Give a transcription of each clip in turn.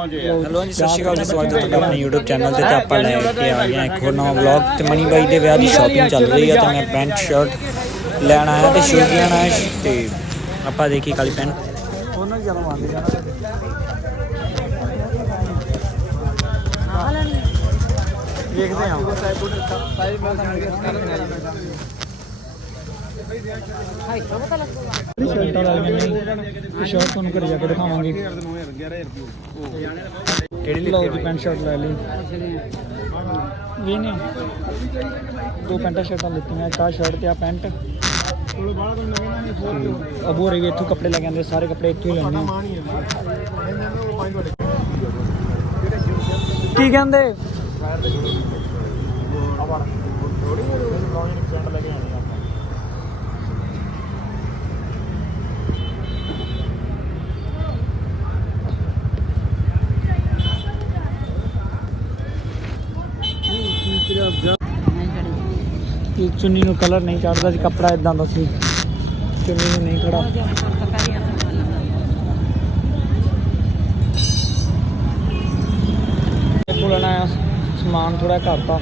Hello ਜੀ, ਸਤਿ ਸ਼੍ਰੀ ਅਕਾਲ ਜੀ, ਸਵਾਗਤ ਹੈ ਤੁਹਾਡਾ ਆਪਣੇ YouTube ਚੈਨਲ ਤੇ ਤੇ ਆਪਾਂ ਲੈ ਕੇ ਆ ਗਏ ਹਾਂ ਇੱਕ ਹੋਰ ਨਵਾਂ ਵਲੌਗ ਤੇ ਮਣੀ ਬਾਈ ਦੇ ਵਿਆਹ ਦੀ ਸ਼ਾਪਿੰਗ ਚੱਲ ਰਹੀ ਹੈ ਤੇ ਮੈਂ ਪੈਂਟ ਸ਼ਰਟ ਲੈਣ ਆਇਆ ਤੇ ਸ਼ੂਜ਼ ਲੈਣ ਆਇਆ ਤੇ ਆਪਾਂ ਦੇਖੀ ਕਾਲੀ ਪੈਂਟ। ਉਹਨਾਂ ਹੀ ਜਦੋਂ ਆਉਂਦੇ ਦੇਖਦੇ ਹਾਂ। ਸ਼ਰਟਾਂ ਲੈ ਲਈਆਂ ਸ਼ਰਟ ਤੁਹਾਨੂੰ ਘਰੇ ਜਾ ਕੇ ਦਿਖਾਵਾਂਗੇ ਕਿਹੜੀ ਲਈ ਦੀ ਪੈਂਟ ਸ਼ਰਟ ਲੈ ਲਈ। ਵੀ ਨੇ ਦੋ ਪੈਂਟਾਂ ਸ਼ਰਟਾਂ ਲਿੱਤੀਆਂ, ਇੱਕ ਆਹ ਸ਼ਰਟ ਤੇ ਆ ਪੈਂਟ ਅਬੂ ਹੋਰੇ ਵੀ ਇੱਥੋਂ ਕੱਪੜੇ ਲੈ ਕੇ ਆਉਂਦੇ, ਸਾਰੇ ਕੱਪੜੇ ਇੱਥੋਂ ਹੀ ਲੈਣੇ ਕੀ ਕਹਿੰਦੇ? ਕਿ ਚੁੰਨੀ ਨੂੰ ਕਲਰ ਨਹੀਂ ਚੜਦਾ ਸੀ, ਕੱਪੜਾ ਇਦਾਂ ਦਾ ਸੀ। ਚੁੰਨੀ ਨੂੰ ਨਹੀਂ ਖੜਾ। ਕੋਲ ਆਇਆ ਸਮਾਨ ਥੋੜਾ ਘਟਤਾ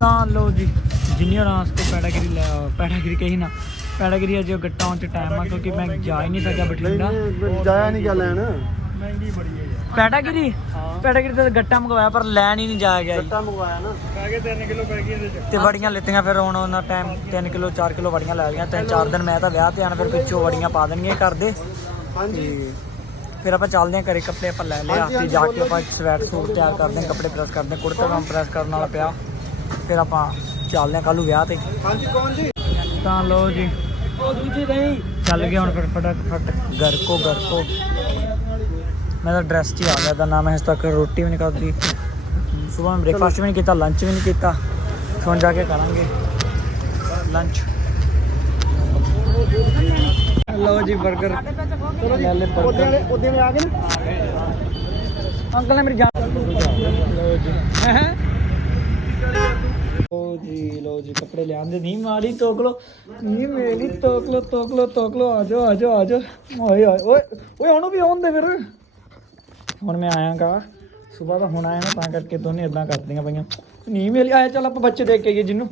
ਤਾਂ ਲੋ ਜੀ ਜੂਨੀਅਰ ਆਂਸ ਕੋ ਪੈਡਾਗਰੀ ਲੈ ਪੈਡਾਗਰੀ ਕਹੀ ਨਾ। ਪੈਡਾਗਰੀ ਅਜੇ ਗੱਟਾਂ ਚ ਟਾਈਮ ਆ ਕਿਉਂਕਿ ਮੈਂ ਜਾ ਹੀ ਨਹੀਂ ਸਕਿਆ ਬਠਿੰਡਾ। ਜਾਇਆ ਨਹੀਂ ਗਿਆ ਲੈਣ। ਮਹਿੰਗੀ ਬੜੀ ਹੈ ਪੈਡਾਗਰੀ ਪੈਡਾਗਰੀ ਤੇ ਗੱਟਾਂ ਮੰਗਵਾਇਆ ਪਰ ਲੈਣ ਹੀ ਨਹੀਂ ਜਾਇਆ ਗਿਆ ਜੀ। ਗੱਟਾ ਮੰਗਵਾਇਆ ਨਾ। ਪੈ ਗਏ 3 ਕਿਲੋ ਪੈ ਇਹਦੇ ਚ। ਤੇ ਵੜੀਆਂ ਲਿੱਤੀਆਂ ਫਿਰ ਹੁਣ ਉਹਨਾਂ ਟਾਈਮ 3 ਕਿਲੋ 4 ਕਿਲੋ ਵੜੀਆਂ ਲੈ ਲਈਆਂ। ਤਿੰਨ ਚਾਰ ਦਿਨ ਮੈਂ ਤਾਂ ਵਿਆਹ ਤੇ ਆਣਾ ਫਿਰ ਪਿੱਛੋਂ ਵੜੀਆਂ ਪਾ ਦੇਣਗੇ ਘਰ ਦੇ। ਹਾਂਜੀ। ਫਿਰ ਆਪਾਂ ਚੱਲਦੇ ਹਾਂ ਘਰੇ ਕੱਪੜੇ ਆਪਾਂ ਲੈ ਲਿਆ ਤੇ ਜਾ ਕੇ ਆਪਾਂ ਸਵੈਟ ਸੂਟ ਤਿਆਰ ਕਰਦੇ ਹਾਂ ਕੱਪੜੇ ਪ੍ਰੈਸ ਕਰਦੇ ਹਾਂ ਕੁੜਤਾ ਕੰਮ ਪ੍ਰੈਸ ਕਰਨ ਵਾਲਾ ਪਿਆ। ਫਿਰ ਆਪਾਂ ਚੱਲਦੇ ਹਾਂ ਕੱਲ ਨੂੰ ਵਿਆਹ ਤੇ। ਹਾਂਜੀ ਕੌਣ ਜੀ? ਤਾਂ ਲੋ ਜੀ। ਉਹ ਦੂਜੀ ਨਹੀਂ ਚੱਲ ਗਏ ਹੁਣ ਫਿਰ ਫਟਕ ਫਟ। ਘਰ ਕੋ ਘਰ ਕੋ ਮੈਂ ਤਾਂ ਡਰੈਸ 'ਚ ਹੀ ਆ ਗਿਆ ਤਾਂ ਨਾ ਮੈਂ ਇਸ ਤੱਕ ਰੋਟੀ ਵੀ ਨਹੀਂ ਖਾਧੀ। ਸਵੇਰ ਮੈਂ ਬ੍ਰੇਕਫਾਸਟ ਵੀ ਨਹੀਂ ਕੀਤਾ ਲੰਚ ਵੀ ਨਹੀਂ ਕੀਤਾ। ਹੁਣ ਜਾ ਕੇ ਕਰਾਂਗੇ। ਲੰਚ ਲਓ ਜੀ 버ਗਰ ਲੈ ਲੈ ਉਹਦੇ 버ਗਰ ਜੀ ਹੈਂ? ਜੀ, ਕੱਪੜੇ ਲਿਆਂਦੇ। ਨਹੀਂ ਮਾੜੀ ਤੋਕ ਲੋ ਨਹੀਂ ਮੇਰੀ, ਤੋਕ ਲੋ ਤੋਕ ਲੋ ਤੋਕ ਲੋ ਆ ਜਾਓ ਆ ਜਾਓ ਆ ਜਾਓ। ਓਏ ਓਏ ਓਏ ਓਏ ਵੀ ਆਉਂਦੇ ਫਿਰ। ਹੁਣ ਮੈਂ ਆਇਆਗਾ ਸਵੇਰ ਦਾ ਹੁਣ ਆਇਆ ਨਾ ਤਾਂ ਕਰਕੇ ਦੋਨੇ ਇਦਾਂ ਕਰਦੀਆਂ ਪਈਆਂ। ਨਹੀਂ ਮਿਲੀ ਆਇਆ ਚੱਲ ਆਪਾਂ ਬੱਚੇ ਦੇਖ ਕੇ ਆਈਏ ਜਿੰਨੂੰ।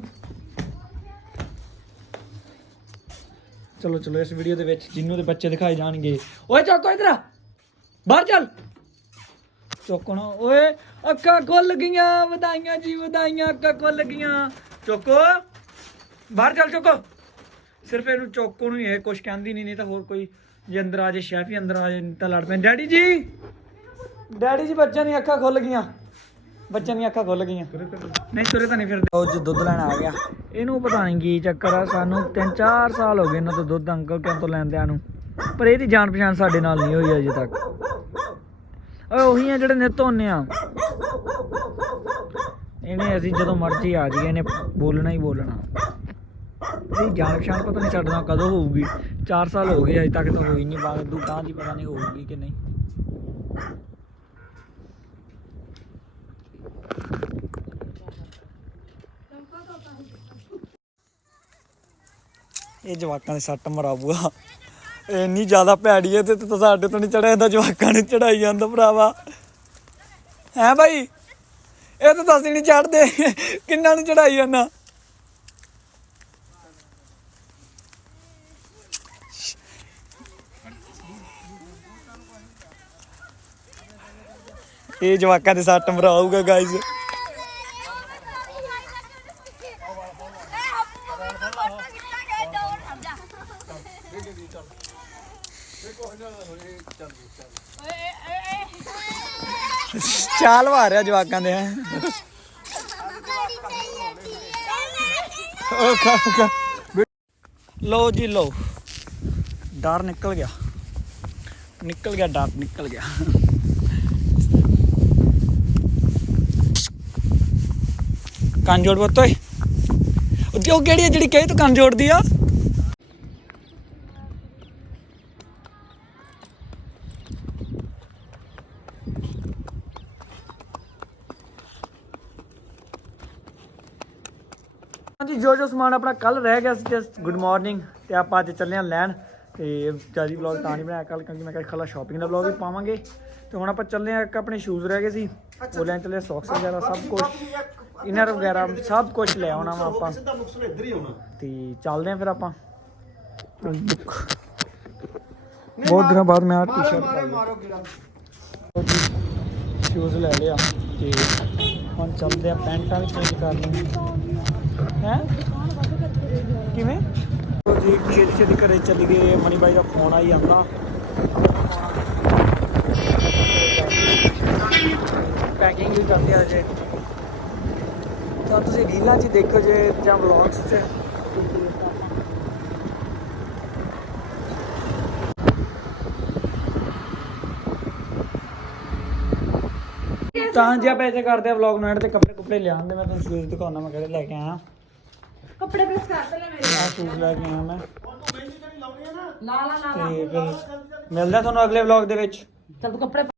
ਚਲੋ ਚਲੋ, ਇਸ ਵੀਡੀਓ ਦੇ ਵਿੱਚ ਜਿੰਨੂੰ ਦੇ ਬੱਚੇ ਦਿਖਾਏ ਜਾਣਗੇ। ਓਏ, ਚੌਕੋ ਇਧਰ ਬਾਹਰ ਚੱਲ। ਚੁੱਕਣਾ। ਓਏ, ਅੱਖਾਂ ਖੁੱਲ ਗਈਆਂ, ਵਧਾਈਆਂ ਜੀ, ਵਧਾਈਆਂ, ਅੱਖਾਂ ਖੁੱਲ ਗਈਆਂ। ਚੁੱਕੋ। ਬਾਹਰ ਚੱਲ ਚੁੱਕੋ। ਸਿਰਫ ਇਹਨੂੰ ਚੋਕੋ ਨੂੰ ਇਹ ਕੁਝ ਕਹਿੰਦੀ ਨਹੀਂ ਨਹੀਂ ਤਾਂ ਹੋਰ ਕੋਈ ਜੇ ਅੰਦਰ ਆ ਜੇ ਸ਼ੈਫ ਹੀ ਅੰਦਰ ਆ ਜੇ ਤਾਂ ਲੜ ਪੈਣ ਡੈਡੀ ਜੀ! ਡੈਡੀ ਜੀ, ਬੱਚਿਆਂ ਦੀਆਂ ਅੱਖਾਂ ਖੁੱਲ ਗਈਆਂ। ਬੱਚਿਆਂ ਦੀਆਂ ਅੱਖਾਂ ਖੁੱਲ ਗਈਆਂ। ਨਹੀਂ, ਤੁਰੇ ਤਾਂ ਨਹੀਂ ਫਿਰਦੇ। ਉਹ ਜੀ, ਦੁੱਧ ਲੈਣ ਆ ਗਿਆ। ਇਹਨੂੰ ਪਤਾ ਨਹੀਂ ਕੀ ਚੱਕਰ ਆ, ਸਾਨੂੰ 3-4 ਸਾਲ ਹੋ ਗਏ ਇਹਨਾਂ ਤੋਂ ਦੁੱਧ ਅੰਕਲ ਕਿਉਂ ਤੋਂ ਲੈਂਦਿਆਂ ਨੂੰ। ਪਰ ਇਹਦੀ ਜਾਣ ਪਛਾਣ ਸਾਡੇ ਨਾਲ ਨਹੀਂ ਹੋਈ ਅਜੇ ਤੱਕ। ਓਏ ਉਹੀ ਆ ਜਿਹੜੇ ਨਿੱਤ ਹੁੰਨੇ ਆ। ਇਹਨੇ ਅਸੀਂ ਜਦੋਂ ਮਰਜ਼ੀ ਆ ਜਾਈਏ, ਇਹਨੇ ਬੋਲਣਾ ਹੀ ਬੋਲਣਾ। ਇਹ ਜਾਣ ਪਛਾਣ ਪਤਾ ਨਹੀਂ ਛੱਡਣਾ ਕਦੋਂ ਹੋਊਗੀ। 4 ਸਾਲ ਹੋ ਗਏ ਅਜੇ ਤੱਕ ਤਾਂ ਹੋਈ ਨਹੀਂ, ਬਾਅਦ ਦੁਕਾਨ ਦੀ ਪਤਾ ਨਹੀਂ ਹੋਊਗੀ ਕਿ ਨਹੀਂ। ਇਹ ਜਵਾਕਾਂ ਦੇ ਸੱਟ ਮਰਾਬੂਆ ਇੰਨੀ ਜ਼ਿਆਦਾ ਭੈੜੀ ਹੈ ਤੇ ਤੇ ਸਾਡੇ ਤੋਂ ਨਹੀਂ ਚੜਿਆ ਜਾਂਦਾ ਜਵਾਕਾਂ ਨੇ ਚੜਾਈ ਜਾਂਦਾ ਭਰਾਵਾ। ਹੈ ਭਾਈ ਇਹ ਤਾਂ ਦੱਸ ਨਹੀਂ ਚੜਦੇ ਕਿੰਨਾ ਨੂੰ ਚੜਾਈ ਜਾਂਦਾ? ਇਹ ਜਵਾਕਾਂ ਦੇ ਸੱਟ ਮਰਾਊਗਾ ਗਾਇਜ਼ ਚਾਲ ਮਾਰਿਆ ਜਵਾਕਾਂ ਦੇ। ਹੈਂ। ਉਹ ਖਾ ਖਾ। ਲੋ ਜੀ ਲੋ ਡਰ ਨਿਕਲ ਗਿਆ। ਨਿਕਲ ਗਿਆ, ਡਰ ਨਿਕਲ ਗਿਆ। ਕੰਨ ਜੋੜ ਬੋਤੋ ਉਹ ਕਿਹੜੀ ਆ ਜਿਹੜੀ ਕਹੇ ਤੂੰ ਕੰਨ ਜੋੜਦੀ ਆ? ਹਾਂਜੀ ਜੋ ਜੋ ਸਮਾਨ ਆਪਣਾ ਕੱਲ ਰਹਿ ਗਿਆ ਸੀ ਜਸਟ ਗੁੱਡ ਮਾਰਨਿੰਗ ਤੇ ਆਪਾਂ ਅੱਜ ਚੱਲੇ ਆ ਲੈਣ ਤੇ ਜ਼ਿਆਦਾ ਵਲੌਗ ਤਾਂ ਨਹੀਂ ਬਣਾਇਆ ਕੱਲ ਕਿਉਂਕਿ ਮੈਂ ਕਿਹਾ ਖਲਾ ਸ਼ਾਪਿੰਗ ਦਾ ਵਲੌਗ ਵੀ ਪਾਵਾਂਗੇ। ਤੇ ਹੁਣ ਆਪਾਂ ਚੱਲੇ ਆ ਇੱਕ ਆਪਣੇ ਸ਼ੂਜ਼ ਰਹਿ ਗਏ ਸੀ ਉਹ ਲੈਣ ਚੱਲੇ ਸੌਕਸ ਵਗੈਰਾ ਸਭ ਕੁਝ ਇਨਰ ਵਗੈਰਾ ਸਭ ਕੁਝ ਲੈ ਆਉਣਾ ਵਾ ਆਪਾਂ। ਹੀ ਤੇ ਚੱਲਦੇ ਆ ਫਿਰ ਆਪਾਂ। ਬਹੁਤ ਦਿਨਾਂ ਬਾਅਦ ਮੈਂ ਆ। ਟੀ-ਸ਼ਰਟ ਸ਼ੂਜ਼ ਲੈ ਲਿਆ ਤੇ ਹੁਣ ਚੱਲਦੇ ਆ ਪੈਂਟਾਂ ਵੀ ਚੇਂਜ ਕਰ ਲਈਆਂ ਹੈ? ਕਿਵੇਂ? ਜੀ ਛੇਤੀ ਛੇਤੀ ਘਰੇ ਚੱਲੀ ਗਏ, ਮਨੀ ਬਾਈ ਦਾ ਫੋਨ ਆਈ ਜਾਂਦਾ। ਪੈਕਿੰਗ ਵੀ ਕਰਦੇ ਆ ਜੇ ਤਾਂ ਤੁਸੀਂ ਰੀਲਾਂ 'ਚ ਦੇਖੋ ਜੇ, ਜਾਂ ਵਲੌਗਸ 'ਚ। ਤਾਂ ਜੇ ਆਪਾਂ ਇੱਥੇ ਕਰਦੇ ਆ ਵਲੌਗ ਨੂੰ ਐਡ ਤੇ ਕੱਪੜੇ ਕੁਪੜੇ ਲਿਆਉਂਦੇ ਮੈਂ ਤੁਹਾਨੂੰ ਸ਼ੂਜ਼ ਦਿਖਾਉਣਾ, ਮੈਂ ਕਿਹੜੇ ਲੈ ਕੇ ਆਇਆ। ਕੱਪੜੇ ਪ੍ਰੈਸ ਕਰ ਲੈ ਮੇਰੇ। ਆਹ ਸ਼ੂਜ਼ ਲੈ ਕੇ ਆਇਆ ਮੈਂ। ਲਾ ਲਾ ਲਾ ਤੇ ਫਿਰ ਮਿਲਦੇ ਆ ਤੁਹਾਨੂੰ ਅਗਲੇ ਵਲੌਗ ਦੇ ਵਿੱਚ। ਚੱਲ ਤੂੰ ਕੱਪੜੇ